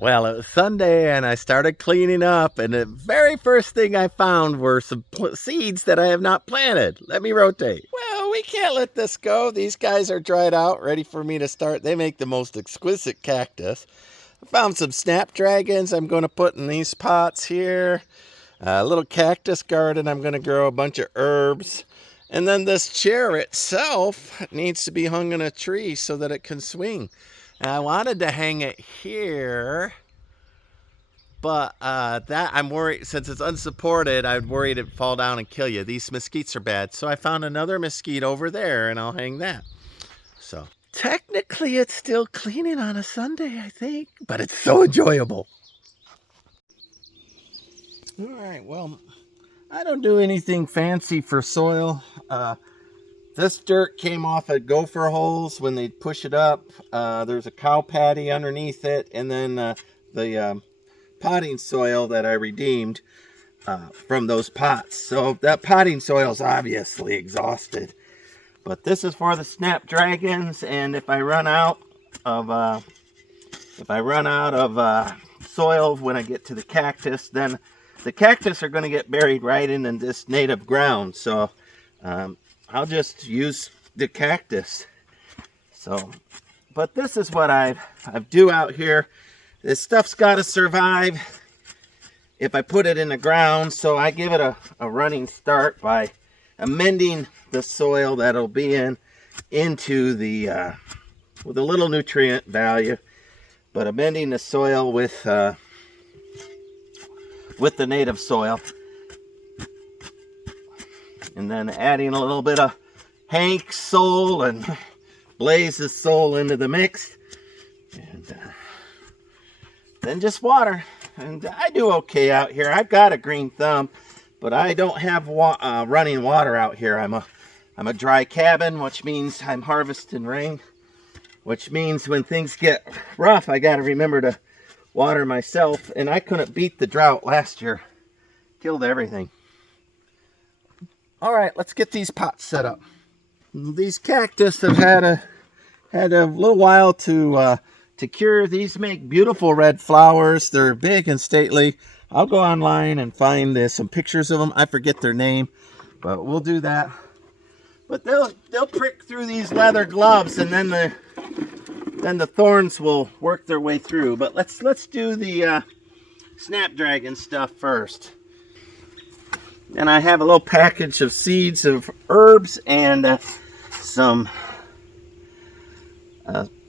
Well, it was Sunday and I started cleaning up, and the very first thing I found were some seeds that I have not planted. Let me rotate. Well, we can't let this go. These guys are dried out, ready for me to start. They make the most exquisite cactus. I found some snapdragons I'm going to put in these pots here. A little cactus garden. I'm going to grow a bunch of herbs. And then this chair itself needs to be hung in a tree so that it can swing. And I wanted to hang it here, but that I'm worried, since it's unsupported, I'm worried it'd fall down and kill you. These mesquites are bad. So I found another mesquite over there, and I'll hang that. So technically it's still cleaning on a Sunday, I think, but it's so enjoyable. All right, well, I don't do anything fancy for soil. This dirt came off at gopher holes when they push it up. There's a cow patty underneath it, and then the potting soil that I redeemed from those pots. So that potting soil is obviously exhausted. But this is for the snapdragons, and if I run out of soil when I get to the cactus, then the cactus are going to get buried right in this native ground. So I'll just use the cactus. So, but this is what I do out here. This stuff's got to survive if I put it in the ground. So I give it a running start by amending the soil that it'll be into the with a little nutrient value, but amending the soil with the native soil. And then adding a little bit of Hank's soul and Blaze's soul into the mix. And then just water. And I do okay out here. I've got a green thumb, but I don't have running water out here. I'm a dry cabin, which means I'm harvesting rain. Which means when things get rough, I got to remember to water myself. And I couldn't beat the drought last year. Killed everything. All right, let's get these pots set up. These cactus have had a little while to cure. These make beautiful red flowers. They're big and stately. I'll go online and find some pictures of them. I forget their name, but we'll do that. But they'll prick through these leather gloves, and then the thorns will work their way through. But let's do the snapdragon stuff first. And I have a little package of seeds of herbs and some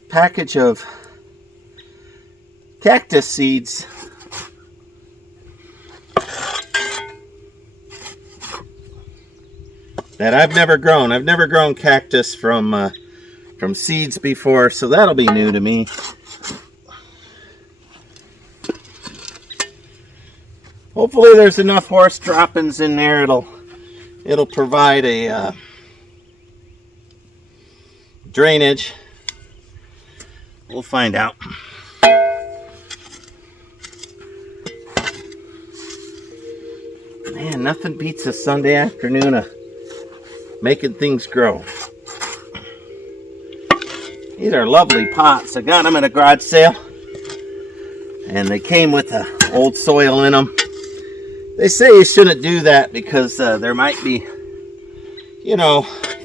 package of cactus seeds. That I've never grown. I've never grown cactus from seeds before, so that'll be new to me. Hopefully there's enough horse droppings in there. It'll provide a drainage. We'll find out. Man, nothing beats a Sunday afternoon of making things grow. These are lovely pots. I got them at a garage sale, and they came with the old soil in them. They say you shouldn't do that because there might be,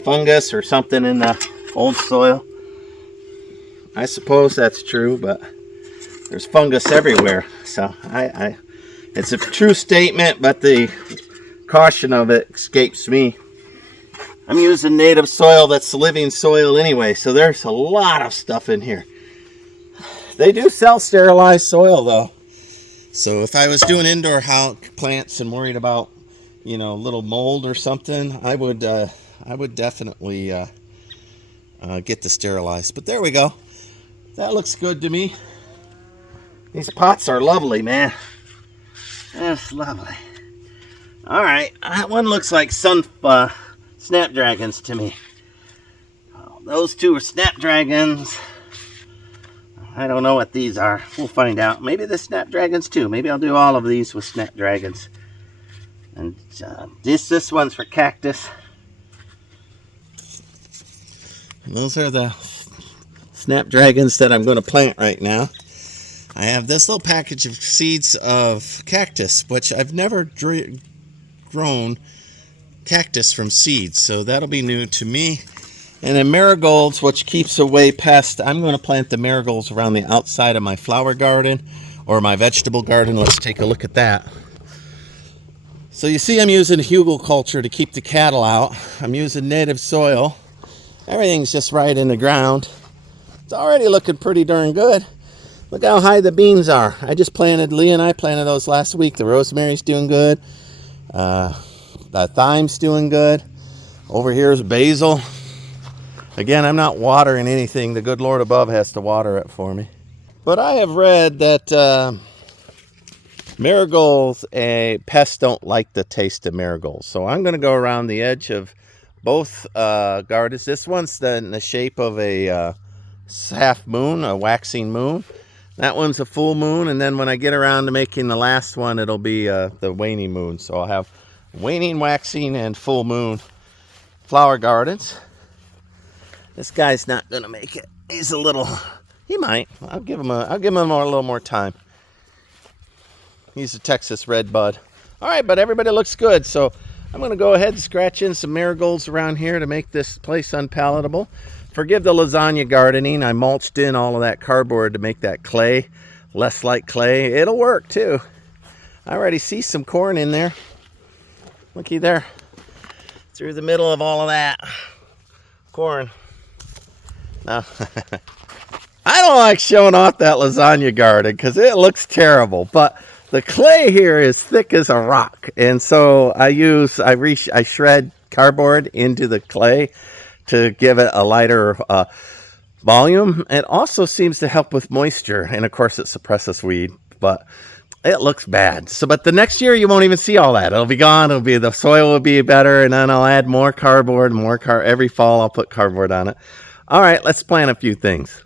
fungus or something in the old soil. I suppose that's true, but there's fungus everywhere. So it's a true statement, but the caution of it escapes me. I'm using native soil that's living soil anyway, so there's a lot of stuff in here. They do sell sterilized soil though. So if I was doing indoor house plants and worried about, little mold or something, I would definitely get the sterilized. But there we go. That looks good to me. These pots are lovely, man. That's lovely. All right, that one looks like snapdragons to me. Those two are snapdragons. I don't know what these are. We'll find out. Maybe the snapdragons too. Maybe I'll do all of these with snapdragons. And this one's for cactus. And those are the snapdragons that I'm going to plant right now. I have this little package of seeds of cactus, which I've never grown cactus from seeds, so that'll be new to me. And then marigolds, which keeps away pests. I'm going to plant the marigolds around the outside of my flower garden or my vegetable garden. Let's take a look at that. So you see I'm using hugelkultur to keep the cattle out. I'm using native soil. Everything's just right in the ground. It's already looking pretty darn good. Look how high the beans are. I just planted, Lee and I planted those last week. The rosemary's doing good. The thyme's doing good. Over here is basil. Again, I'm not watering anything. The good Lord above has to water it for me. But I have read that marigolds, pests don't like the taste of marigolds. So I'm going to go around the edge of both gardens. This one's in the shape of a half moon, a waxing moon. That one's a full moon, and then when I get around to making the last one, it'll be the waning moon. So I'll have waning, waxing, and full moon flower gardens. This guy's not gonna make it. He's a little. He might. I'll give him a little more time. He's a Texas red bud. All right, but everybody looks good. So I'm gonna go ahead and scratch in some marigolds around here to make this place unpalatable. Forgive the lasagna gardening. I mulched in all of that cardboard to make that clay less like clay. It'll work too. I already see some corn in there. Looky there. Through the middle of all of that corn. Now, I don't like showing off that lasagna garden because it looks terrible, but the clay here is thick as a rock. And so I shred cardboard into the clay to give it a lighter volume. It also seems to help with moisture, and of course it suppresses weed, but it looks bad. So, but the next year you won't even see all that. It'll be gone. The soil will be better, and then I'll add more cardboard, every fall I'll put cardboard on it. All right, let's plant a few things.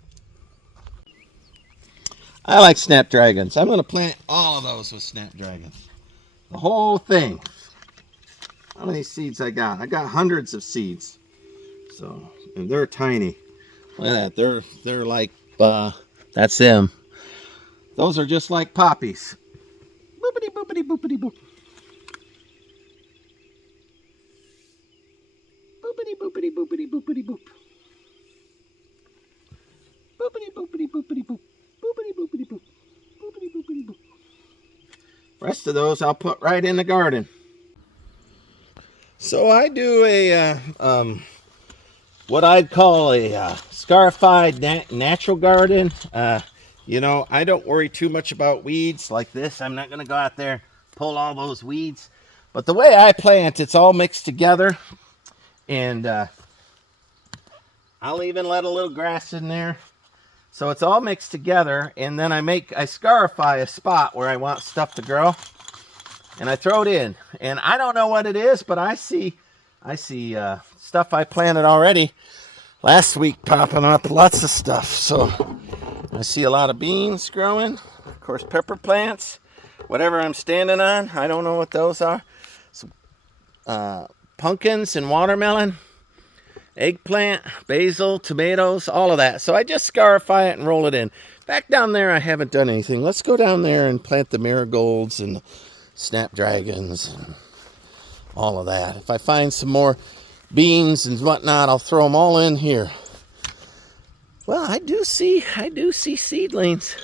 I like snapdragons. I'm going to plant all of those with snapdragons. The whole thing. How many seeds I got? I got hundreds of seeds. So, and they're tiny. Look at that. They're like, that's them. Those are just like poppies. Boopity boopity boopity boop. Boopity boopity boopity boopity boop. Boopity boopity boopity boop. Boopity boopity boop. Boopity boopity boop. Rest of those I'll put right in the garden. So I do a what I'd call a scarified natural garden. I don't worry too much about weeds like this. I'm not going to go out there pull all those weeds. But the way I plant, it's all mixed together. And I'll even let a little grass in there. So it's all mixed together. And then I scarify a spot where I want stuff to grow. And I throw it in. And I don't know what it is, but I see stuff I planted already last week popping up, lots of stuff. So I see a lot of beans growing, of course pepper plants, whatever I'm standing on, I don't know what those are. Some pumpkins and watermelon, eggplant, basil, tomatoes, all of that. So I just scarify it and roll it in. Back down there I haven't done anything. Let's go down there and plant the marigolds and the snapdragons and all of that. If I find some more beans and whatnot, I'll throw them all in here. Well, I do see seedlings.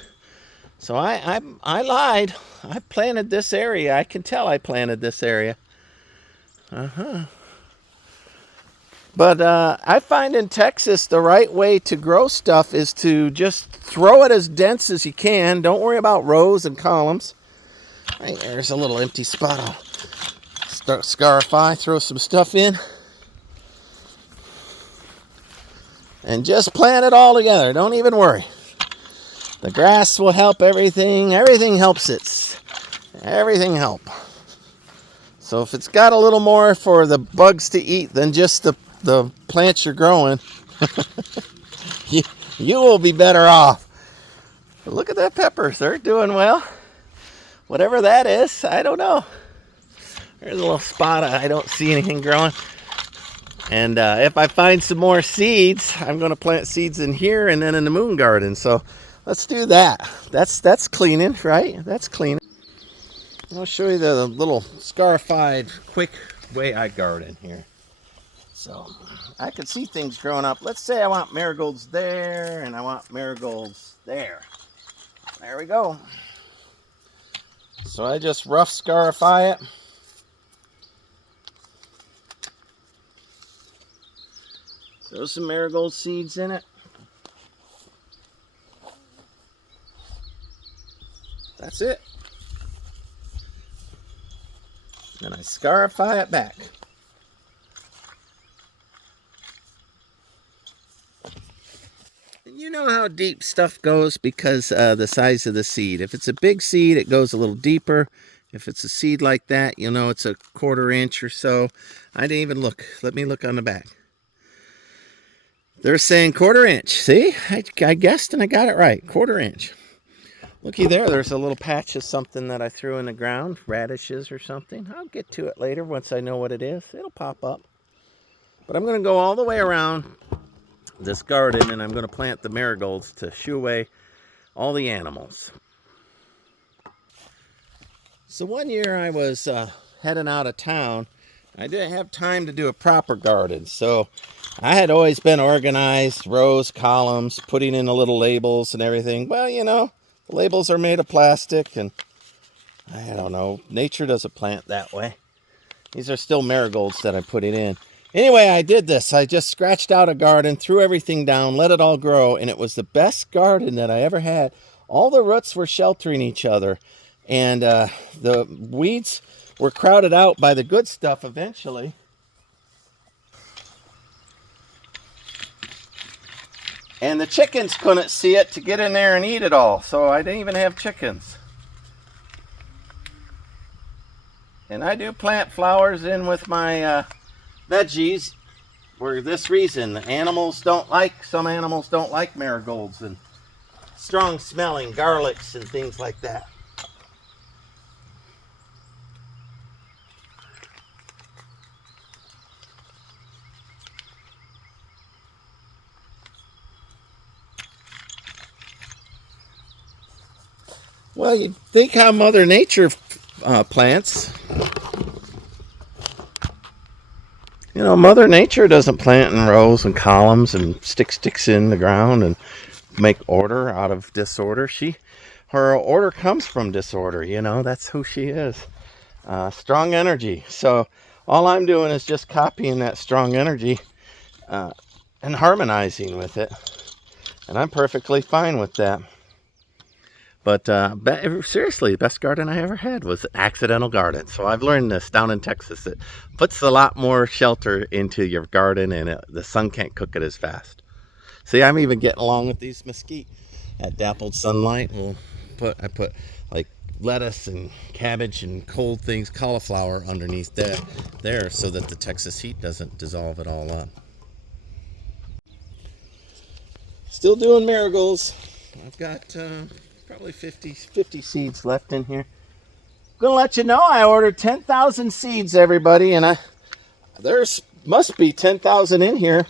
So I lied. I planted this area. I can tell I planted this area. But I find in Texas the right way to grow stuff is to just throw it as dense as you can. Don't worry about rows and columns. Hey, there's a little empty spot. I'll start scarify, throw some stuff in. And just plant it all together. Don't even worry. The grass will help everything. Everything helps it. Everything help. So if it's got a little more for the bugs to eat than just the plants you're growing, you will be better off. But look at that peppers. They're doing well. Whatever that is, I don't know. There's a little spot. I don't see anything growing. And if I find some more seeds, I'm going to plant seeds in here and then in the moon garden. So let's do that. That's cleaning, right? That's cleaning. I'll show you the little scarified, quick way I garden here. So I can see things growing up. Let's say I want marigolds there and I want marigolds there. There we go. So I just rough scarify it. Throw some marigold seeds in it. That's it. Then I scarify it back. And you know how deep stuff goes because the size of the seed. If it's a big seed, it goes a little deeper. If it's a seed like that, you'll know it's a 1/4 inch or so. I didn't even look. Let me look on the back. They're saying 1/4 inch. See, I guessed and I got it right. 1/4 inch. Looky there, there's a little patch of something that I threw in the ground, radishes or something. I'll get to it later once I know what it is. It'll pop up. But I'm going to go all the way around this garden and I'm going to plant the marigolds to shoo away all the animals. So one year I was heading out of town. I didn't have time to do a proper garden, so I had always been organized, rows, columns, putting in the little labels and everything. Well, you know, the labels are made of plastic, and I don't know, nature doesn't plant that way. These are still marigolds that I'm putting in. Anyway, I did this. I just scratched out a garden, threw everything down, let it all grow, and it was the best garden that I ever had. All the roots were sheltering each other, and the weeds were crowded out by the good stuff eventually. And the chickens couldn't see it to get in there and eat it all, so I didn't even have chickens. And I do plant flowers in with my veggies for this reason. Some animals don't like marigolds and strong smelling garlics and things like that. Well, you think how Mother Nature plants. You know, Mother Nature doesn't plant in rows and columns and stick sticks in the ground and make order out of disorder. Her order comes from disorder, you know, that's who she is. Strong energy. So all I'm doing is just copying that strong energy and harmonizing with it. And I'm perfectly fine with that. But seriously, the best garden I ever had was an accidental garden. So I've learned this down in Texas. It puts a lot more shelter into your garden and the sun can't cook it as fast. See, I'm even getting along with these mesquite at dappled sunlight. I put like lettuce and cabbage and cold things, cauliflower underneath there so that the Texas heat doesn't dissolve it all up. Still doing marigolds. I've got probably 50 seeds left in here. I'm gonna let you know I ordered 10,000 seeds, everybody, and there's must be 10,000 in here.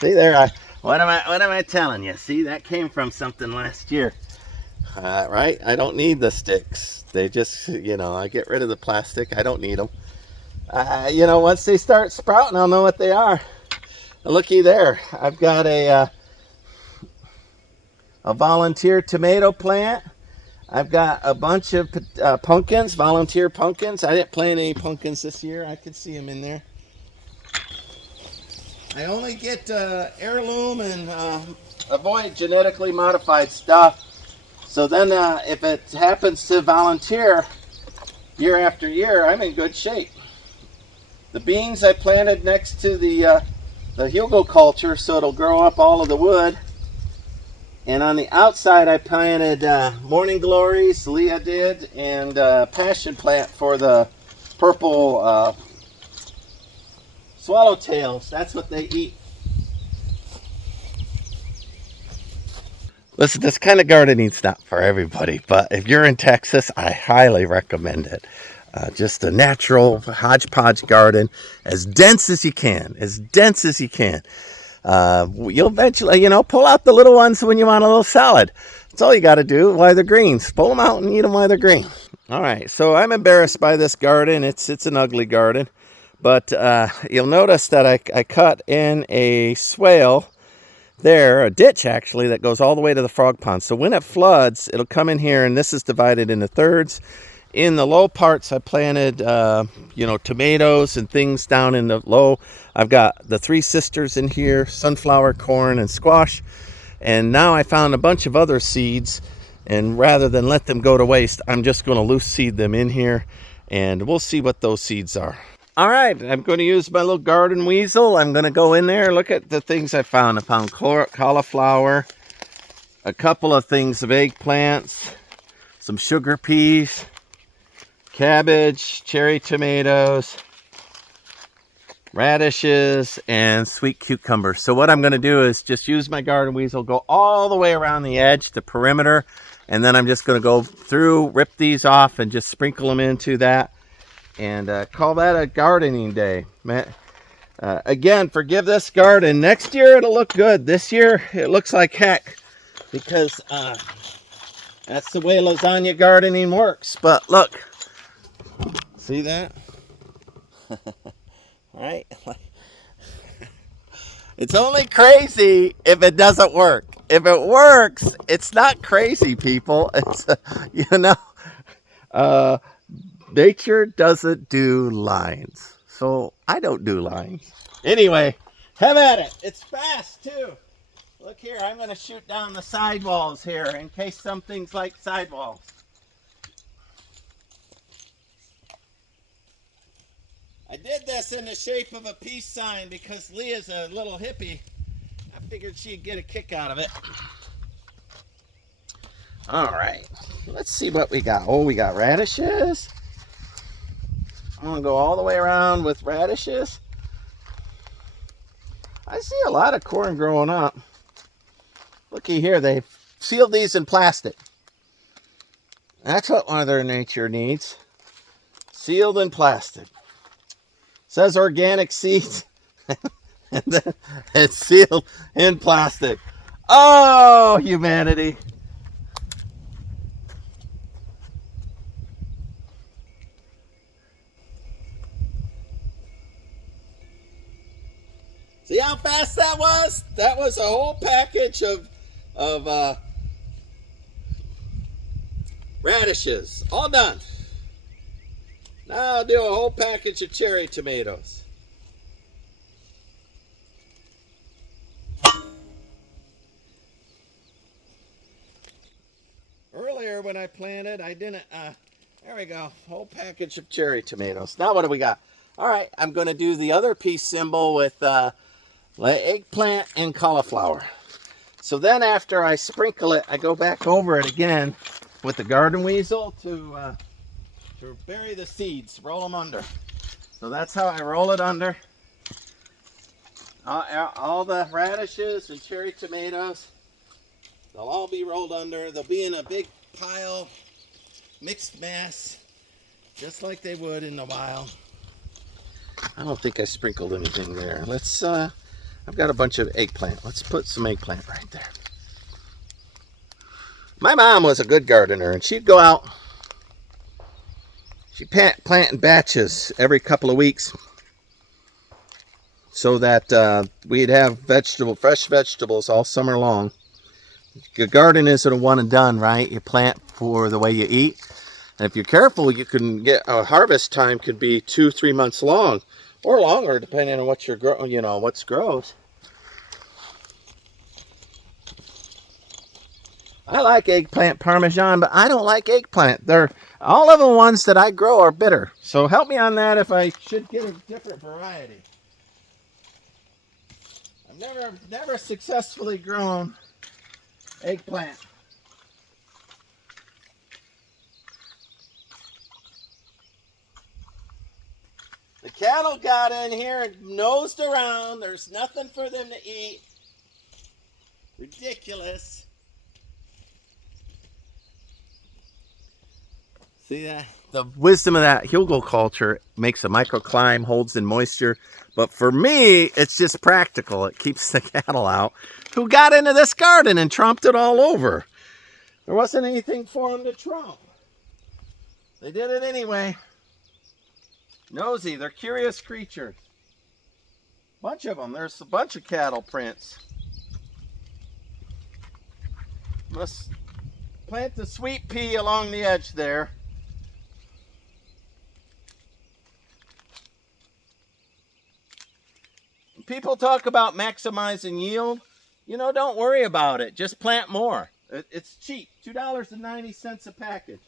See there, what am I telling you? See, that came from something last year, right? I don't need the sticks. They just, you know, I get rid of the plastic. I don't need them. You know, once they start sprouting, I'll know what they are. Looky there, I've got a volunteer tomato plant. I've got a bunch of pumpkins, volunteer pumpkins. I didn't plant any pumpkins this year. I could see them in there. I only get heirloom and avoid genetically modified stuff. So then if it happens to volunteer year after year, I'm in good shape. The beans I planted next to the Hugo culture, so it'll grow up all of the wood. And on the outside, I planted morning glories, Leah did, and passion plant for the purple swallowtails. That's what they eat. Listen, this kind of gardening's not for everybody, but if you're in Texas, I highly recommend it. Just a natural hodgepodge garden, as dense as you can, You'll eventually, pull out the little ones when you want a little salad. That's all you got to do while they're greens. Pull them out and eat them while they're green. All right, so I'm embarrassed by this garden. It's an ugly garden. But you'll notice that I cut in a swale there, a ditch actually, that goes all the way to the frog pond. So when it floods, it'll come in here, and this is divided into thirds. In the low parts, I planted, tomatoes and things down in the low. I've got the three sisters in here, sunflower, corn, and squash. And now I found a bunch of other seeds, and rather than let them go to waste, I'm just going to loose seed them in here, and we'll see what those seeds are. All right, I'm going to use my little garden weasel. I'm going to go in there, look at the things I found. I found cauliflower, a couple of things of eggplants, some sugar peas, cabbage, cherry tomatoes, radishes, and sweet cucumbers. So what I'm going to do is just use my garden weasel, go all the way around the edge, the perimeter, and then I'm just going to go through, rip these off, and just sprinkle them into that. And call that a gardening day. Again, forgive this garden. Next year it'll look good. This year it looks like heck, because that's the way lasagna gardening works. But look, see that? Right? It's only crazy if it doesn't work. If it works, it's not crazy, people. It's nature doesn't do lines, so I don't do lines. Anyway, have at it. It's fast too. Look here, I'm going to shoot down the sidewalls here in case something's like sidewalls. I did this in the shape of a peace sign because Leah's a little hippie. I figured she'd get a kick out of it. All right, let's see what we got. Oh, we got radishes. I'm going to go all the way around with radishes. I see a lot of corn growing up. Looky here, they sealed these in plastic. That's what Mother Nature needs. Sealed in plastic. Says organic seeds. And then it's sealed in plastic. Oh, humanity. See how fast that was? That was a whole package of radishes. All done. Now I'll do a whole package of cherry tomatoes. Earlier when I planted, I didn't, there we go, whole package of cherry tomatoes. Now what do we got? All right, I'm going to do the other peace symbol with eggplant and cauliflower. So then after I sprinkle it, I go back over it again with the garden weasel to bury the seeds, roll them under. So that's how I roll it under. All the radishes and cherry tomatoes, they'll all be rolled under. They'll be in a big pile, mixed mass, just like they would in the wild. I don't think I sprinkled anything there. Let's, I've got a bunch of eggplant. Let's put some eggplant right there. My mom was a good gardener, and she'd go out. She'd plant in batches every couple of weeks so that we'd have fresh vegetables all summer long. Your garden isn't a one and done, right? You plant for the way you eat. And if you're careful, you can get a harvest time could be 2-3 months long, or longer, depending on what what's grows. I like eggplant parmesan, but I don't like eggplant. All of the ones that I grow are bitter. So help me on that if I should get a different variety. I've never successfully grown eggplant. The cattle got in here and nosed around. There's nothing for them to eat. Ridiculous. See that? The wisdom of that hugelkultur makes a microclimate, holds in moisture. But for me, it's just practical. It keeps the cattle out who got into this garden and tromped it all over. There wasn't anything for them to tromp. They did it anyway. Nosy, they're curious creatures. Bunch of them. There's a bunch of cattle prints. Must plant the sweet pea along the edge there. People talk about maximizing yield. You know, don't worry about it. Just plant more. It's cheap. $2.90 a package.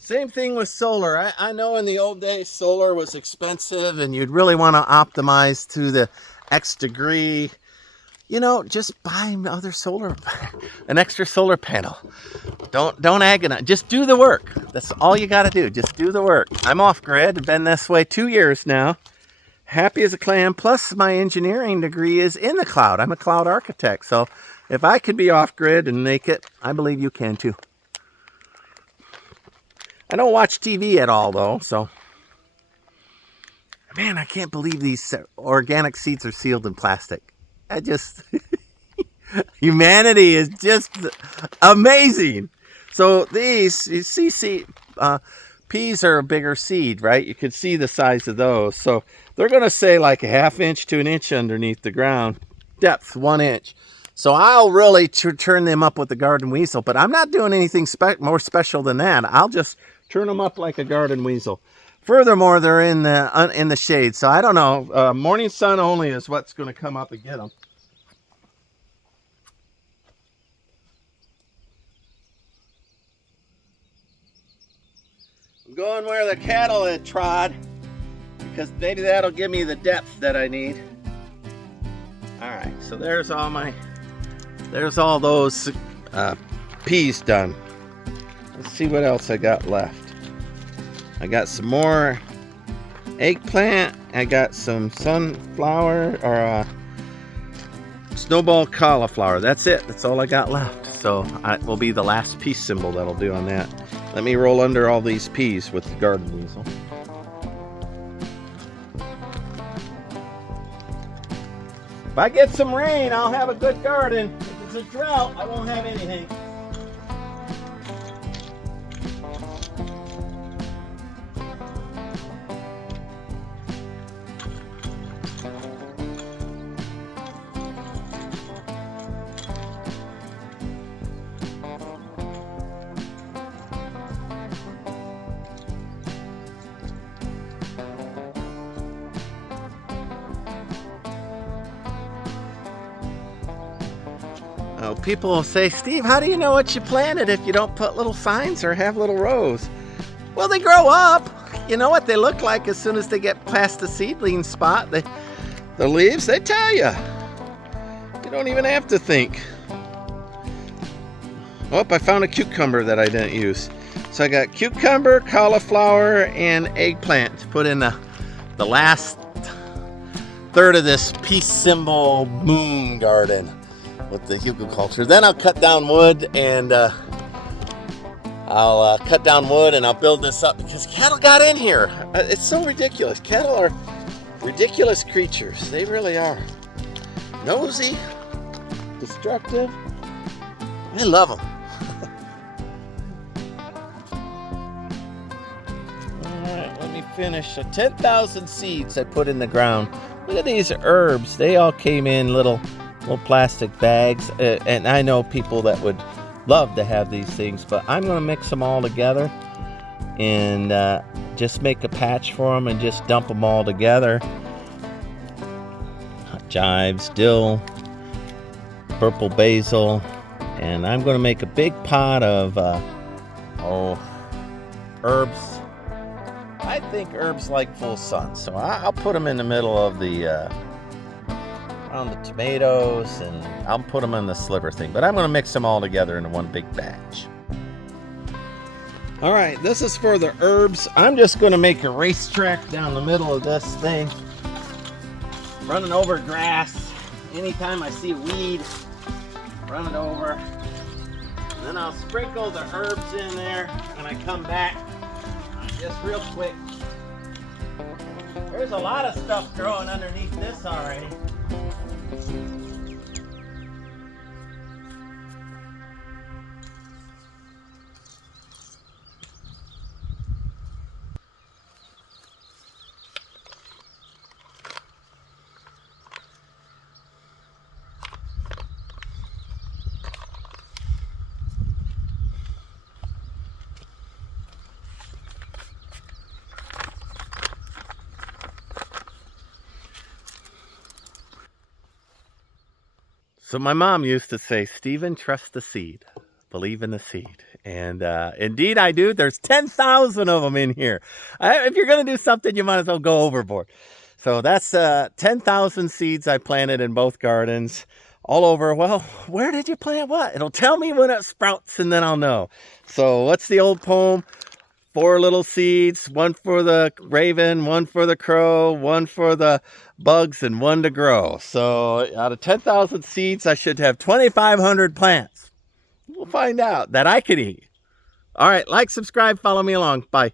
Same thing with solar. I know in the old days solar was expensive and you'd really want to optimize to the X degree. You know, just buy an extra solar panel. Don't agonize. Just do the work. That's all you got to do. Just do the work. I'm off grid. I've been this way 2 years now. Happy as a clam. Plus, my engineering degree is in the cloud. I'm a cloud architect. So if I could be off grid and make it, I believe you can too. I don't watch TV at all though. So, man, I can't believe these organic seeds are sealed in plastic. Humanity is just amazing. So these, you see, peas are a bigger seed, right? You can see the size of those. So they're going to say like a ½ inch to 1 inch underneath the ground, depth 1 inch. So I'll really turn them up with the garden weasel, but I'm not doing anything more special than that. I'll just turn them up like a garden weasel. Furthermore, they're in the shade, so I don't know. Morning sun only is what's going to come up and get them. I'm going where the cattle had trod, because maybe that'll give me the depth that I need. All right, so there's all those peas done. Let's see what else I got left. I got some more eggplant. I got some sunflower or snowball cauliflower. That's it. That's all I got left. So it will be the last peace symbol that'll do on that. Let me roll under all these peas with the garden weasel. If I get some rain, I'll have a good garden. If it's a drought, I won't have anything. People will say, Steve, how do you know what you planted if you don't put little signs or have little rows? Well, they grow up. You know what they look like as soon as they get past the seedling spot. The leaves, they tell you. You don't even have to think. Oh, I found a cucumber that I didn't use. So I got cucumber, cauliflower, and eggplant to put in the last third of this peace symbol moon garden with the hugelkultur. Then I'll cut down wood and I'll build this up because cattle got in here. It's so ridiculous. Cattle are ridiculous creatures. They really are. Nosy, destructive. I love them. All right, let me finish. 10,000 seeds I put in the ground. Look at these herbs. They all came in little plastic bags, and I know people that would love to have these things, but I'm going to mix them all together and just make a patch for them and just dump them all together. Chives, dill, purple basil, and I'm going to make a big pot of herbs. I think herbs like full sun, so I'll put them in the middle of on the tomatoes, and I'll put them in the sliver thing, but I'm going to mix them all together in one big batch. All right, this is for the herbs. I'm just going to make a racetrack down the middle of this thing, running over grass. Anytime I see a weed, run it over. And then I'll sprinkle the herbs in there when I come back, just real quick. There's a lot of stuff growing underneath this already. So my mom used to say, Stephen, trust the seed, believe in the seed. And indeed I do. There's 10,000 of them in here. If you're going to do something, you might as well go overboard. So that's 10,000 seeds I planted in both gardens all over. Well, where did you plant what? It'll tell me when it sprouts and then I'll know. So what's the old poem? 4 little seeds, 1 for the raven, 1 for the crow, 1 for the bugs, and 1 to grow. So out of 10,000 seeds, I should have 2,500 plants. We'll find out that I can eat. All right, like, subscribe, follow me along. Bye.